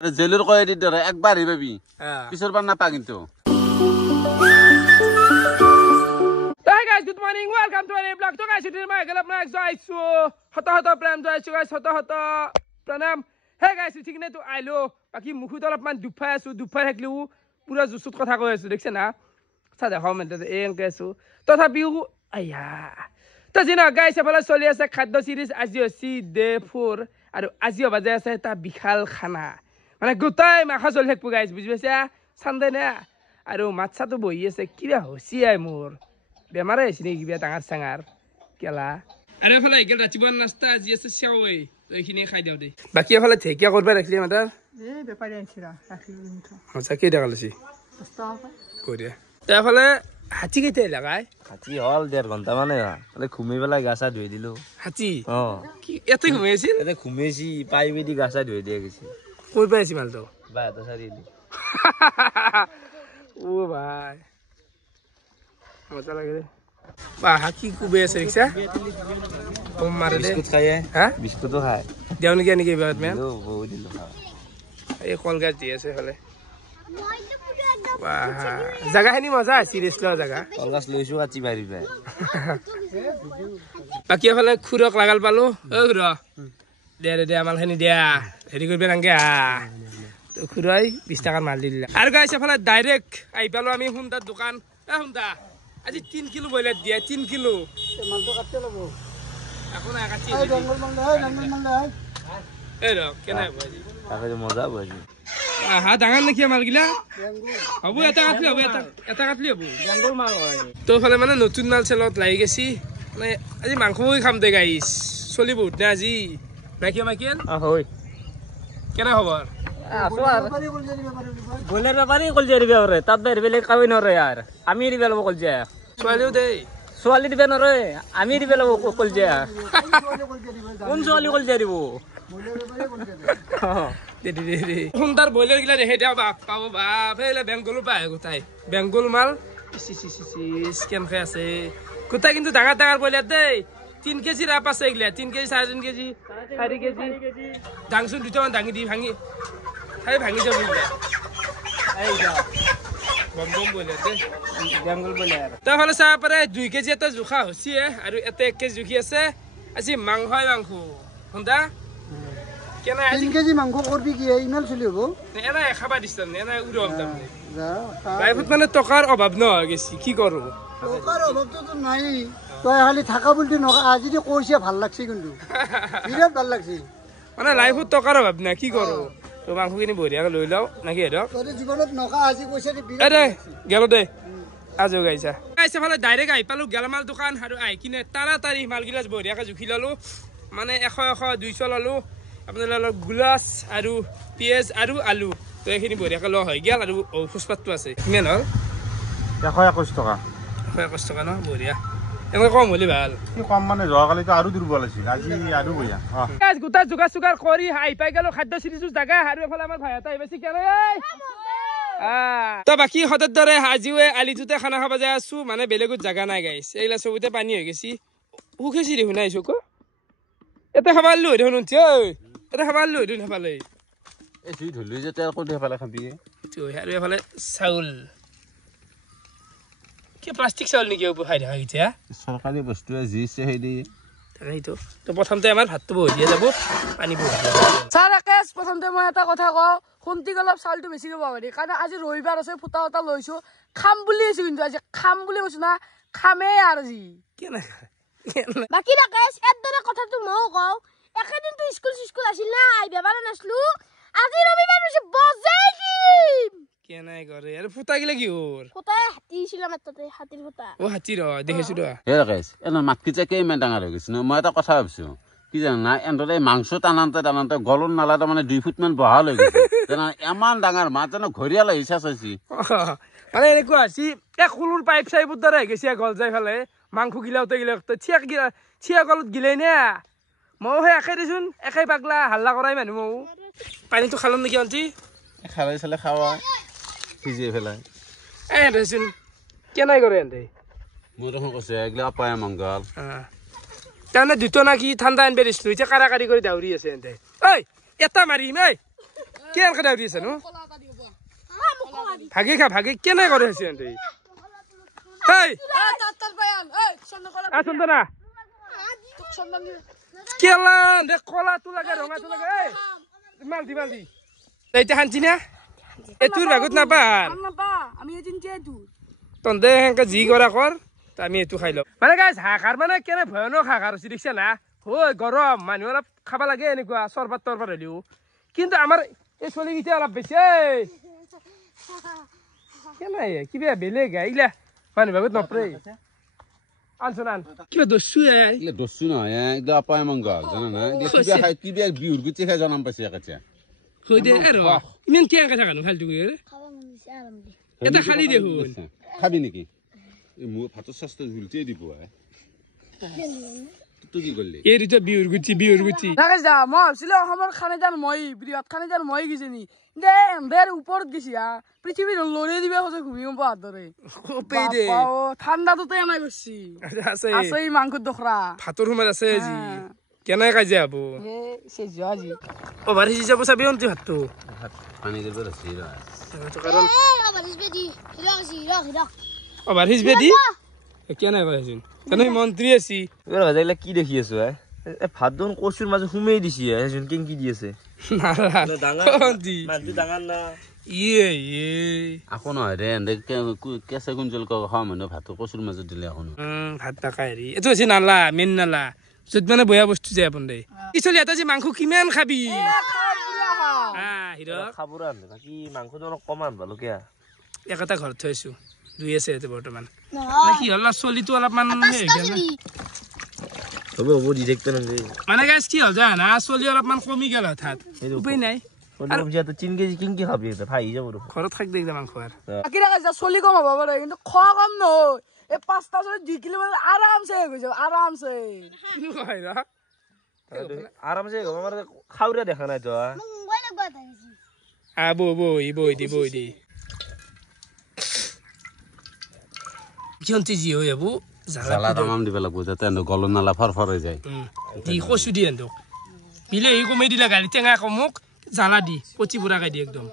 জেলুর কয়েদি ধরে একবারই পাবি পিছর বার না পা কিন্তু Hey guys, good morning. Welcome to our vlog. So guys, today my galap na exo hota pranam jaisu guys hota pranam. Hey guys, ঠিক নাই তো আইলো বাকি মুখত অলপমান দুফাই আছো দুফাই থাকলেও পুরা জুসুত কথা কৈ আছো দেখছ না চা দেখাও মেনতে এনকে আছো তথাপিও আয়া তো জিনা গাইস এফালে চলি আছে খাদ্য সিরিজ আজি হসি ডে 4 আৰু আজি বাজে আছে এটা বিশাল খানা মানে গোটাই মাখা চলি থাকব গাইস বুজি পাইছা সানদে না আৰু মাছাটো বহি আছে কিবা হসি আই মোৰ বেমাৰ আছে নে কিবা ডাঙৰ সাঙাৰ কেলা আৰে এফালে গেল ৰাতিপুৱা নাস্তা আজি আছে সেৱৈ তো এইখিনি খাই দিও দে বাকি এফালে ঠেকিয়া কৰবা ৰাখলি মাদাৰ এই বেপাৰী আনছিলা ৰাখলি মিঠা মজা কি দেখালছি দস্তা কৰিয়া তে এফালে হাতি কেইটা লাগাই হাতি হল 1.5 ঘন্টা মানে তালে ঘুমি পেলাই গাছা ধুই দিলো হাতি কি এতে ঘুমি আছিল এতে ঘুমিছি পাইবি দি গাছা ধুই দিয়া গেছি কই পাইছি মালটো বাটা সারিলি ও ভাই মজা লাগে রে বা হাতি কুবে আছে রিক্সা ও মারে দে বিস্কুট খায় হ্যাঁ বিস্কুটও খায় দেও নাকি নাকি বাদ মেন ও বউ দিল এই কলগাছ দি আছে হলে বাহ জায়গা হেনি মজা সিরিয়াসলি জায়গা কলগাছ লইছো আচি পারিবে বাকি হলে খুরক লাগাল পালো ও খুর দে দে আমাল হেনি দিয়া হেৰি কৰিবে নাংগে তো খুৰাই 20 টাকাৰ মাল দিলা আৰু গাইছ এফালে ডাইৰেক্ট আই পালো আমি হুন্দাৰ দোকান এ হুন্দা আজি 3 কিলো বইলাৰ দিয়া 3 কিলো মালটো কাটতে লব এখন কাটি এই জঙ্গল মাল এই ৰ কেনে বাজি তাকে মজা বাজি হা ডাঙৰ নেকি মাল গিলা হ'ব এটা কাটলি হ'ব জঙ্গল মাল হয় তো ফালে মানে নতুন মাল চেলত লাগি গেছি মানে আজি মাংস খাম দে গাইছ চলি বহুত না আজি নাকি মাকিল হয় কেনে খবৰ আছো আৰ বলেৰ ব্যাপাৰে কল যে দিবে ওৰে তাত বেৰ বেলে কাবি নৰে আৰ আমি দিবে লব কল যে ছোৱালীও দেই সোয়ালি দিবে নরে আমি দিবে লব কল যে কোন সোয়ালি কল যে দিব দে দে দে সুন্দৰ বইলাৰ গিলা হে দিয়া বাপ পাব বাপ হেলে বেংগলো পায় গোটাই বেংগল মাল স্কেম খাই আছে গোটাই কিন্তু ডাঙৰ ডাঙৰ বইলাৰ দেই 3 কেজি ৰাপ আছে এগিলা 3 কেজি 3.5 কেজি 4 কেজি ডাংচুন দুটামান ডাঙি দি ভাঙি ভাঙি যাব এই যা বম বইলাৰ দে বেংগল বইলাৰ তাহলে চাহ পাৰে 2 কেজি এটা জুখা হসি আৰু এটা 1 কেজি জুখি আছে আজি মাংস হুন্দা কেনে 3 কেজি মাংস করবি কি ইমেল চলি হবো এনা খাবা দিছন এনা উড়ম দাম লাইফত মানে টকাৰ অভাৱ ন গেছি কি কৰো টকাৰ অভাৱটো তো নাই তই খালি থাকা বলতি নকা আজি দি কইছে ভাল লাগছে কিন্তু বিৰাট ভাল লাগছে মানে লাইফত টকাৰ অভাৱ না কি কৰো তো মাংসখিনি বঢ়িয়াকৈ লৈ লও নাকি হেড তোৰ জীৱনত নকা আজি কইছে দি এ দে গেল দে আজো গাইছা গাইছা ফালে ডাইৰেক্ট আহি পালো গেলামাল দোকান আৰু আহি কিনে তাড়াতাড়ি মালগিলাস বঢ়িয়াকৈ জুখি ললো মানে 100 200 ললো আপোনালোকৰ গুলাছ আৰু পিয়াজ আৰু আলু তো এইখিনি বঢ়িয়াকৈ ল হৈ গেল আৰু ফুসপাতটো আছে কিমান হল 121 টাকা 121 টাকা ন বঢ়িয়া এনেকৈ কম হলি ভাল কি কম মানে যোৱাকালিতো আৰু দুৰ্বল আছিল আজি আৰু বয়া গাইস গোটা যোগাৰ কৰি আই পাই গেল খাদ্য সিৰিজৰ জায়গা আৰু এফালে আমাৰ ভাই এটা আহিছে কেলে তো বাকি হঠাৎ দৰে আজিও আলিটোতে খানা খাব যায় আছো মানে বেলেগত জায়গা নাই গাইস এইলা সবতে পানী হৈ গেছি হুখেছি দেখুন আইছো কো এটা খাবালো দেখুন এটা খাবালো দেখুন খাবালে এই জুই ধলি যে তেল কোন হেফালে খাবি তো আৰু এফালে চাউল কি প্লাষ্টিক চাউল নেকি ওপৰ খাই দেখা গিছে সৰকাৰি বস্তু জি সে হে দি তাকেইতো তো প্ৰথমতে আমাৰ ভাতটো বহি দিয়া যাব পানী বহি স্যাৰ একেছ প্ৰথমতে মই এটা কথা কওঁ খুন্তি অলপ চাউলটো বেছিকৈ পাব পাৰি কাৰণ আজি ৰবিবাৰ আছে ফুটা ফুটা লৈছো খাম বুলি আছো কিন্তু আজি খাম বুলি কৈছো না খামে আৰু জি কেনে বাকি ৰাকেশ এদৰে কথাটো মই কওঁ একেদিন তো স্কুল আছিল না আই বেবাৰে নাছলো আজি ৰবিবাৰ হৈছে বজাই দিম কেনে কৰে আৰু ফুটা গিলা কি হৰ ফুটা হাতী ছিল মাততে হাতীৰ ফুটা ও হাতী ৰ দেখিছো ৰ হে ৰাকেশ এনে মাতকি যে কেই মান ডাঙৰ হৈ গৈছে মই এটা কথা ভাবিছো কি জানা না এন্দৰে মাংস টানান্তে গলৰ নালাটা মানে 2 ফুট মান বহা লৈ গৈছে জানা এমান ডাঙৰ মাছ জানো ঘৰিয়াল আহিছা চাইছি মানে এনেকুৱা আছে এক কুলুৰ পাইপ চাইপুৰ দৰে গেছি গল যাই ফেলে মাংস গিলাওতে চিয়া গলত গিলে নে মই হে একে দিছোন একে পাগলা হাল্লা কৰাই মানুহ মৌ পানীটো খালম নেকি আন্টি খালে চালে খাওয়া সিজিয়ে ফেলাই দেচোন কেনাই কৰে এন্তে মই দেখোন কৈছে এগলা পায় মংগল তাৰমানে দুটো নাকি ঠাণ্ডা আনবে দিছিলো এতিয়া কাৰাকাৰি কৰি দাউৰি আছে এন্তে ঐ এটা মাৰিম ঐ কেন কথা উঠি আছে নো ভাগে কেনে কৰে আছে এন্তে এই চন্দনা কেলা দে কলা তো লাগে ৰঙা তো লাগে এই মালদি এইটা হানছি না এ তোৰ ভাগত না পাৰ আমি এদিন যে দূৰ তন্দে হেনকে জি কৰা কৰ তা আমি এটো খাই লম মানে গাইস হাকাৰ মানে কেনে ভয়ানক হাকাৰ আছে দেখছ না হয় গৰম মানুহ অলপ খাবা লাগে এনেকুৱা চৰবত তৰবত হলিও কিন্তু আমাৰ এই চলি গিতে অলপ বেছি কেনে কিবা বেলেগ এইলা মানুহ ভাগত নপৰে আনছনান কিবা দস্যু ইলে দস্যু নহয় একদম আপায় মংগল জানা না কিবা বিউৰ গুচি খাই জনাম পাইছে একাচা হৈ দে আৰু ইমান কেন কথা কানো ফালতু কৰি খাবা মন দিছে আৰাম দে এটা খালি দেখোন খাবি নেকি মোৰ ভাতৰ স্বাস্থ্য ঝুলতে দিব তুই কি কৰলি এই ৰিতো বিউৰ গুচি না যা মই ভাবছিল অসমৰ খানেদাৰ মই বৃহৎ খানেদাৰ মই গেছিনি দে এমবেৰ উপৰত গেছি পৃথিৱীৰ লৰে দিবে হচ্ছে ভূমিকম্প হাত ধৰে কপি দে ঠাণ্ডাটো তো এনাই কৰছি আছে আছে এই মাংসৰ দখৰা ভাতৰ সময় আছে আজি কেনে কাজে যাব সে যাজি অভাৰ হিজি যাব চাবি অন্তি ভাতটো পানী দিব আছে কাৰণ বাৰিশ বেদি হিৰা অভাৰ হিজবে দি কেনে কইছিন জানো মন্ত্রী আছি এবার বাজাইলা কি দেখি আছো ভাত দন কচুর মাঝে হুমেই দিছি এজন কিং কি দিয়েছে ডাঙার না ইয়ে আকৌ নহয় ৰে কেঁচা গুঞ্জল খাওঁ মানে ভাতৰ কচুৰ মাজত দিলে এখন ভাত নাখায় হেৰি এইটো হৈছে নালা মেইন নালা য'ত মানে বয়া বস্তু যায় আপোন দে কি চলি এটা যে মাংস কিমান খাবি খাবো আনবে বাকি মাংস তো অলপ কম আনবা লোকে একটা ঘৰত থৈছো দুই আছে ইয়াতে বৰ্তমান কি হ'ল চলিটো অলপমান হবে হ'ব দি দেখতে না মানে গাইছ কি হ'ল জানা চলি অলপমান কমি গেল হঠাৎ উপায় নাই আর বুঝা তো 3 কেজি কিং কি খাবি এটা ভাই যাব ঘৰত থাক দেখলে মাংস আৰ বাকি ৰাখা যা চলি কম হবা পাৰে কিন্তু খোৱা কম নহয় এই 5টা চলি 2 কিলোমিটার আরামসে হৈ যাব আরামসে কিনো কয় রা আরামসে আমার খাওরা দেখা নাই তো মোবাইল কথা দিছি বই দি কিয়ন্তি জি হৈ যাবো জ্বালা তামাম দিব লাগব যাতে গলৰ নালা ফৰফৰ হৈ যায় দি কচু দি আনক মিলে এই কমে দিলা গাড়ী টেঙা কমক জ্বালা দি পচি বুঢ়া খাই দি একদম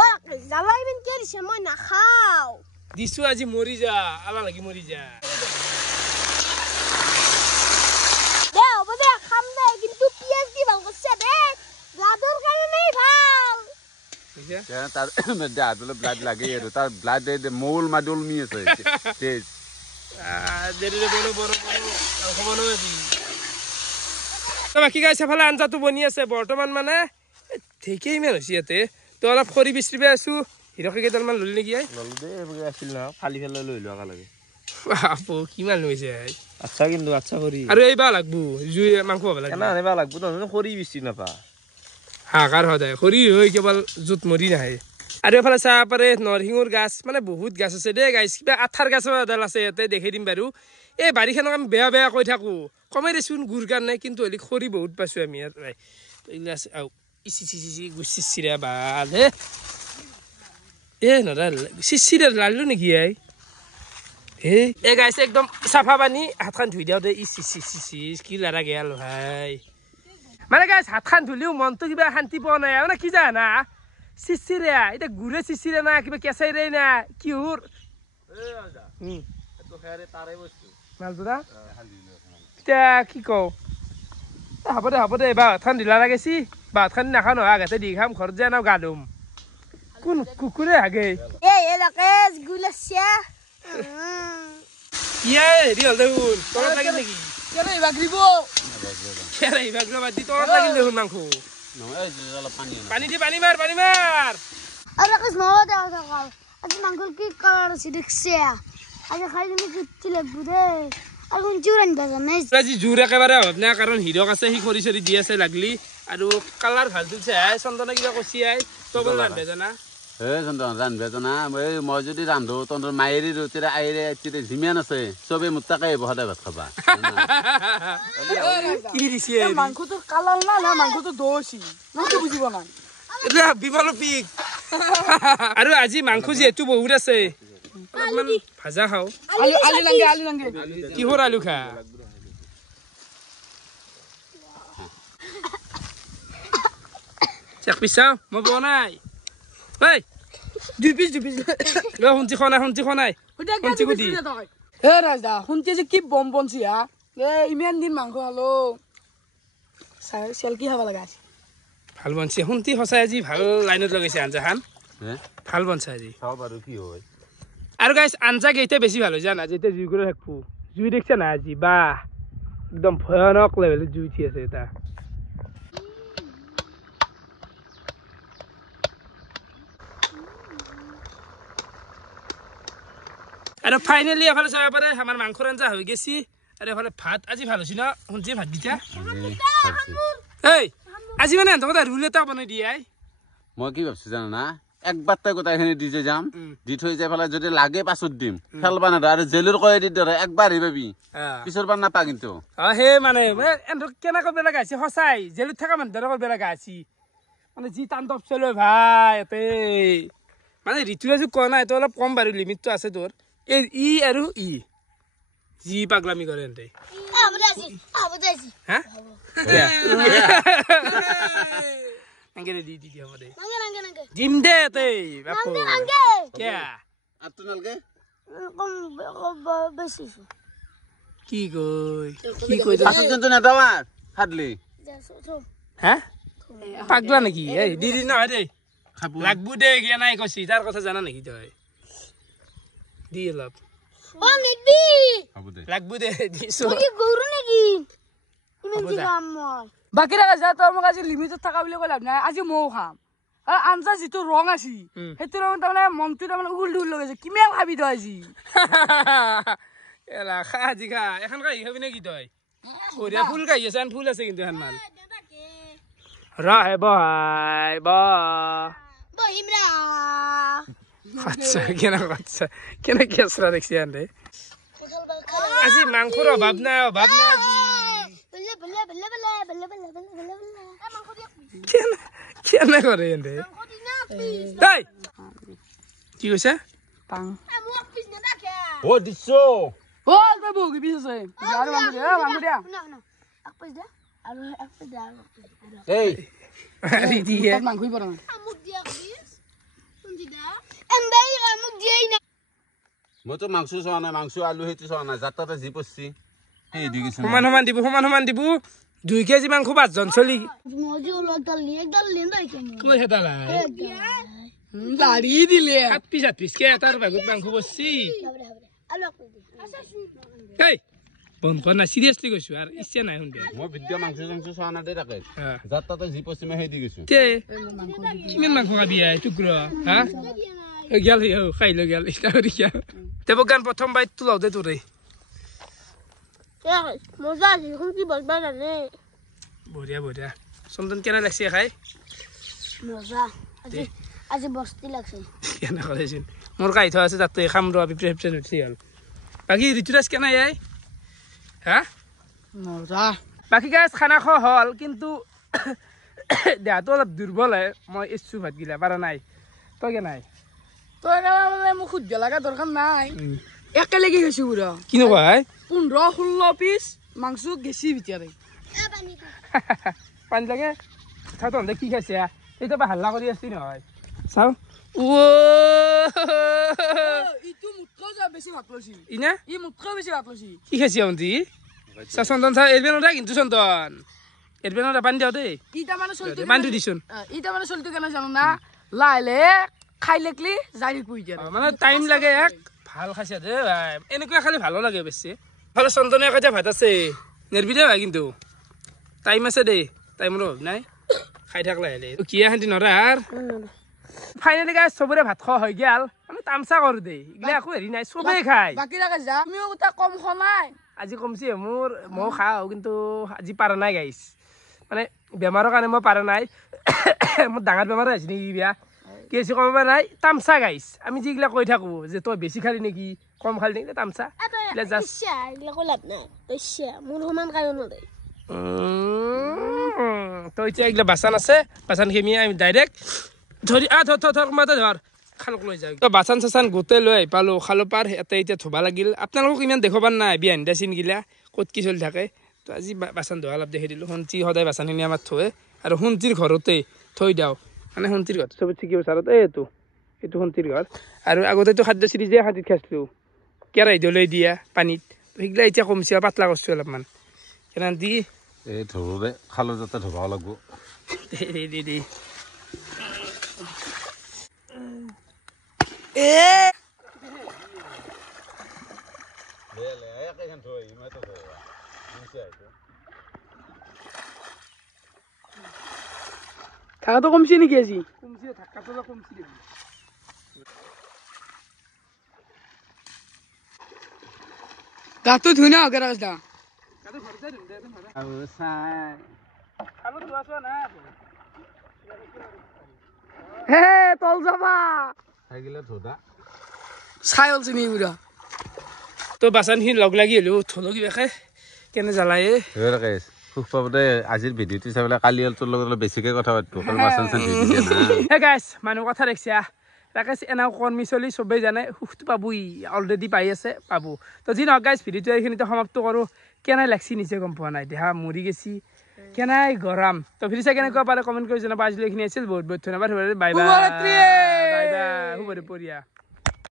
ও জ্বালাই বিন কে দিছে মই নাখাও দিছো আজি মৰি যা আলা লাগি মৰি যা দে হ'ব দে খাম দে কিন্তু পিয়াজ দি ভাল করছে দে ব্লাডৰ কাৰণেই ভাল তাৰ দেহাতলৈ ব্লাড লাগে আৰু তাৰ ব্লাড মৌল মাদুল মি আছে তেজ বাকী গাইছে ফালে আঞ্জাটো বনি আছে বৰ্তমান মানে ঠিকেই ইমান হৈছে ইয়াতে তো অলপ খৰি বিচৰিব আছো হিৰকে কেইডালমান ললি নেকি ললো দে আছিল না ফালি ফেলাই লৈ লোৱা লাগে আপো কিমান লৈছে আচ্ছা কিন্তু আচ্ছা কৰি আৰু এইবাৰ লাগবো জুই মাংস হ'ব লাগে না নেবা লাগবো তো খৰি বিচি নাপা হাকাৰ সদায় খৰি হৈ কেৱল য'ত মৰি নাহে আৰু এফালে চাহ পাৰে নৰসিংহৰ গাছ মানে বহুত গাছ আছে দেই গাছ কিবা আঠাৰ গাছৰ এডাল আছে ইয়াতে দেখি দিম বাৰু এই বাৰীখনক আমি বেয়া কৈ থাকো কমাই দেচোন গুৰ কাৰণে কিন্তু হলি খৰি বহুত পাইছো আমি ইয়াত এইগিলা আছে আও ইচি গুচিচিৰা বাল হে এ নৰা চিচিৰা লালো নেকি এই গাইছে একদম চাফা পানী হাতখন ধুই দিওঁ দে ইচি কি লাৰা গেল ভাই মানে গাইছ হাতখন ধুলিও মনটো কিবা শান্তি পোৱা নাই মানে কি জানা চিচিৰে এতিয়া গুৰে চিচিৰে না কিবা কেঁচাইৰে না কিহৰ মালটো না এতিয়া কি কওঁ হ'ব দে এবাৰ হাতখন ঢিলা লাগিছি বা হাতখন নাখাওঁ নহয় আগতে দি খাম ঘৰত যায় ন গা ধুম কোন কুকুৰে হাগে এই এলাকাজ গুলাছে ইয়ে হেৰি হ'ল দেখোন তলত লাগিল নেকি কেনে বাগৰিব তলত লাগিল দেখোন মাংস পানী মাৰ আৰু এলাকাজ নহব দে খাও আজি মাংসৰ কি কালাৰ আছে দেখছে আজি খাই তুমি কিতি লাগব দে আৰু কোনচুৰ আনিবা জানাই আজি জোৰ একেবাৰে অভাৱ নাই কাৰণ হিৰক আছে সি খৰি চৰি দি আছে লাগলি আৰু কালাৰ ভাল তুলছে চন্দনে কিবা কচি তবল ৰান্ধে জানা চন্দন ৰান্ধবে জানা মই যদি ৰান্ধো তহঁতৰ মায়েৰি ৰুটিৰে আইৰে যিমান আছে চবেই মোৰ তাকে সদায় ভাত খাবা কি দিছে মাংসটোৰ কালাৰ না মাংসটো দোষী মই বুজিব নাই এটা বিমল পিক আৰু আজি মাংস যিহেতু বহুত আছে অলপমান ভাজা খাওঁ আলু লাংগে কিহৰ আলু খা চেক পিছ চাওঁ মই বনাই ঐ 2 পিস শুনছি খনাই শুনছি গুটি হে ৰাজদা শুনতে যে কি বম বনছি হা ইমান দিন মাংস খালো চেলকি খাব লগা আছে ভাল বনছে শুনতি সঁচাই আজি ভাল লাইনত লগাইছে আঞ্জাখান ভাল বনছে আজি চাওঁ বাৰু কি হয় আৰু গাইছ আঞ্জা কেইটা বেছি ভাল হৈ জানা যেতিয়া জুই কৰি থাকবো জুই দেখিছা না আজি বাহ একদম ভয়ানক লেভেলত জুই উঠি আছে এটা আৰু ফাইনেলি এফালে চাব পাৰে আমাৰ মাংসৰ আঞ্জা হৈ গেছি আৰু এফালে ভাত আজি ভাল হৈছে ন শুনছি ভাত গিটা এই আজি মানে এহঁতক ৰুল এটা বনাই দিয়ে মই কি ভাবছো জানা না একবাৰ তই গোটাইখিনি দি যে যাম দি থৈ যাই পেলাই যদি লাগে পাছত দিম খেলবা নেদা আৰু জেলুৰ কয়ে দি দৰে একবাৰ হে পাবি পিছৰ বাৰ নাপা কিন্তু সেই মানে এহঁতক কেনেকৈ বেলেগ আছে সঁচাই জেলুত থকা মানুহৰ বেলেগ আছে মানে যি তাণ্ডৱ চলে ভাই এতে মানে ঋতুৰাজো কোৱা নাই এইটো অলপ কম বাৰু লিমিটটো আছে তোৰ ই আৰু ই যি পাগলামি কৰে এহঁতে হা নাংগে দি হ'ব দে দিম দে এতে বাপু কিয়া আতো নালগে কি কই পাছত কিন্তু নেদাৱা হাদলি হা পাগলা নেকি এই দি নহয় দেই লাগবো দে কিয়া নাই কৈছি তাৰ কথা জানা নেকি তই দি অলপ হ'ব দে লাগবো দে দিছো বাকী ৰাজা তোৰ মোক আজি লিমিটত থকা বুলি কৈ লাভ নাই আজি ময়ো খাম আৰু আঞ্জা যিটো ৰং আছে সেইটো ৰং তাৰমানে মনটো তাৰমানে উগুল দুগুল লগাইছে কিমান খাবি তই আজি এলা খা আজি খা এখন কাহি খাবি নেকি তই বঢ়িয়া ফুল কাহি আছে ফুল আছে কিন্তু এখন মান হে বহাই বাচ্চা কেনে কেঁচৰা দেখছি আনতে আজি মাংসৰ অভাৱ নাই আজি কেনে কৰে এনতে কি কৈছে ও দিছো ও তই বগি পিছ আছে আৰু মাংস দিয়া এই মাংসই পৰা নাই মইতো মাংস চোৱা নাই মাংস আলু সেইটো চোৱা নাই যাৰ তাতে যি পৰছি সেই দি গৈছো সমান দিব 2 কেজি মাংস 5 জন চলি কৈ হেতালা দাড়ি দিলে 7 পিচ কে এটাৰ ভাগত মাংস বসছি এই বন্ধ না সিৰিয়াসলি কৈছো আৰ ইচ্ছা নাই শুনতে মই ভিডিঅ' মাংস চোৱা নাই দে তাকে যাৰ তাতে যি পৰছি মই সেই দি গৈছো তে কিমান মাংস খাবি টুকুৰা হা গেল খাই লৈ গেল ইটা কৰি গেল তেব গান প্ৰথম বাইতটো লও দে তোৰে মজা আছে এখন কি বলবা জানে বঢ়িয়া চন্দন কেনে লাগছে খাই মজা আজি বস্তি লাগছে কেনে কৰেছিন মোৰ কাই থোৱা আছে তাতে খাম ৰ প্ৰিপাৰেচন উঠি গল বাকি ঋতুৰাজ কেনে আই হা মজা বাকি গাইছ খানা খোৱা হল কিন্তু দেহাটো অলপ দুৰ্বল হয় মই ইচ্ছু ভাত গিলা পাৰা নাই তই কে নাই তই মানে মোক সুধ লগা দৰকাৰ নাই একেলগে গৈছো পুৰা কি নকয় 15-16 পিচ মাংস গেছি ভিতৰে পানী লাগে চাওঁ তহঁতে কি খাইছে এইটো বা হাল্লা কৰি আছি নহয় চাওঁ ইটো মুতকৈ বেছি ভাত লৈছি ইনা ই মুতকৈ বেছি ভাত লৈছি কি খাইছে অন্তি চা চন্দন চা এৰবে নৰা কিন্তু চন্দন এৰবে নৰা পানী দিওঁ দেই ইটা মানে চলতে পানীটো দিছোন ইটা মানে চলতে কেনে জানো না লাইলে খাই লেকলি জাৰি কুই যায় মানে টাইম লাগে এক ভাল খাইছে দে ভাই এনেকুৱা খালি ভালো লাগে বেছি ভালো চন্দনে কাজা ভাত আছে নেৰবি দে ভাই কিন্তু টাইম আছে দেই টাইমৰ অভাৱ নাই খাই থাক লাহে কি শান্তি নৰা আৰ ফাইনেলি গাইছ চবৰে ভাত খোৱা হৈ গেল মানে তামচা কৰো দেই ইগলা একো হেৰি নাই চবেই খাই বাকী ৰাখা যা তুমিও গোটা কম খোৱা নাই আজি কমছে মোৰ মই খাওঁ কিন্তু আজি পাৰা নাই গাইছ মানে বেমাৰৰ কাৰণে মই পাৰা নাই মোৰ ডাঙৰ বেমাৰ হৈছে নেকি বিয়া কি হৈছে ক'ব পৰা নাই তামচা গাইছ আমি যিগিলা কৈ থাকো যে তই বেছি খালি নেকি কম খালি নেকি তামচা মোৰ সমান কাৰণ তই এতিয়া এইগিলা বাচান আছে বাচান খিনি আমি ডাইৰেক্ট ধৰি ধৰ মই ধৰ খালক লৈ যাওঁ তো বাচান চাচান গোটেই লৈ আহি পালোঁ খালৰ পাৰ এটা এতিয়া ধুবা লাগিল আপোনালোকক ইমান দেখাবাৰ নাই বিহান দা চিনগিলা ক'ত কি চলি থাকে তো আজি বাচন ধোৱা অলপ দেখি দিলোঁ শুনচি সদায় বাচনখিনি আমাৰ থৈ আৰু শুনচিৰ ঘৰতেই থৈ দিওঁ মানে শুনচিৰ ঘৰ চবত শিকিব চাৰত এইটো শুনচিৰ ঘৰ আৰু আগতেতো খাদ্য চিৰি যে হাতীত খাইছিলোঁ কেৰাহী লৈ দিয়া পানীত সেইগিলা এতিয়া কমছে পাতলা কৰিছোঁ অলপমান কেনে দি এই ধৰোৰে খালো যাতে ধুব লাগিব দি থাকাটো কমছে নেকি আজি কমছে থাকাটো কমছে গাটো ধুনীয়া হকে ৰাখা হে তল যাবা চাই অলছে নি বুঢ়া তো বাচনখিনি লগ লাগি হ'লেও থলো কিবাকে কেনে জ্বালাই সুখ পাবতে আজিৰ ভিডিঅ'টো চাই পেলাই কালি তোৰ লগত অলপ বেছিকে কথা পাতিব বাচন চান ধুই দিছে না হে গাইছ মানুহ কথা দেখিছা ৰাকেশ এনে কৰ্মী চলি চবেই জানে সুখটো পাবই অলৰেডি পাই আছে পাব তো যি নহওক গাইছ ভিডিঅ'টো এইখিনিতে সমাপ্ত কৰোঁ কেনে লাগছি নিজে গম পোৱা নাই দেহা মৰি গেছি কেনাই গৰম তো ভিডিঅ' চাই কেনেকুৱা পালে কমেণ্ট কৰি জনাবা আজিলৈ এইখিনি আছিল বহুত বহুত ধন্যবাদ বাই বাই শুভৰাত্ৰি শুভৰাত্ৰি